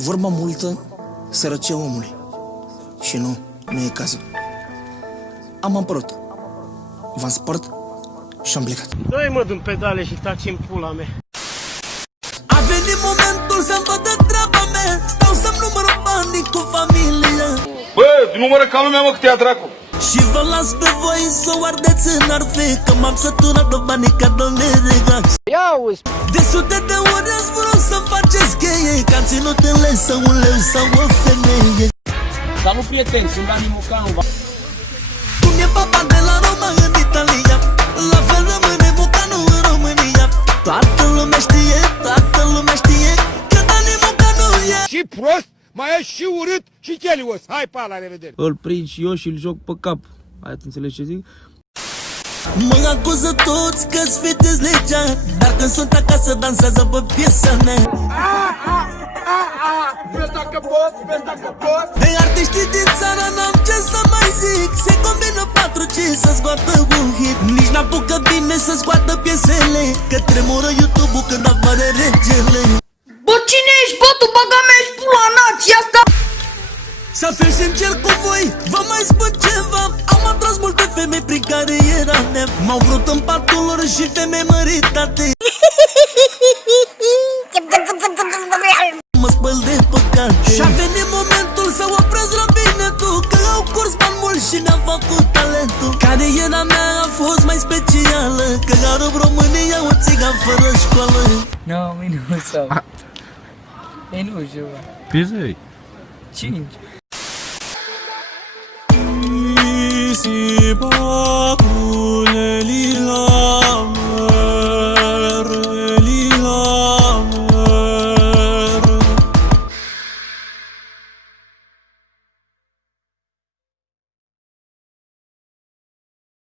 Vorba multă, sărăcia omului. Și nu e cazul. Am apărut. V-am spart și am plecat. Dă-i mă din pedale și taci în pula mea. A venit momentul să-mi văd de treaba mea. Stau să-mi număr banii cu familia. Bă, numără ca lumea, mă, că te-a dracu. Și vă las pe voi să o ardeți în arfe, că m-am săturat de banii ca de neregați. De sute de ori ați vrut să-mi faceți cheie, că am ținut în lei sau un leu sau o femeie. Salut prieteni, sunt Dani Mocanu. Cum e papa de la Roma în Italia, la fel rămâne Mocanu în România. Toată lumea știe că Dani Mocanu e. Și prost, mai e și urât și chelios. Hai, pa, la revedere! Îl prind și eu și îl joc pe cap. Hai, tu înțelegi ce zic? Mă acuză toți că-ți fitez legea, dar când sunt acasă dansează pe piesa mea. De artiștii din țară n-am ce să mai zic, se combină 4-5 să scoată un hit. Nici n-apucă bine să scoată piesele, că tremură YouTube-ul când apare regele. Bă, cine ești, bă, tu băga mea ești pula nații asta? Să fiu sincer cu voi, vă mai spun ceva. Am atras multe femei prin cariera mea, m-au vrut în patul lor și femei măritate. Mă spăl de păcate. Și-a venit momentul să opresc robinetul, că au curs bani mulți și mi-am făcut talentul. Cariera mea a fost mai specială, că rup România o țigan fără școală. Nu, mine nu sau. Ei nu știu. Pizei. 5. Si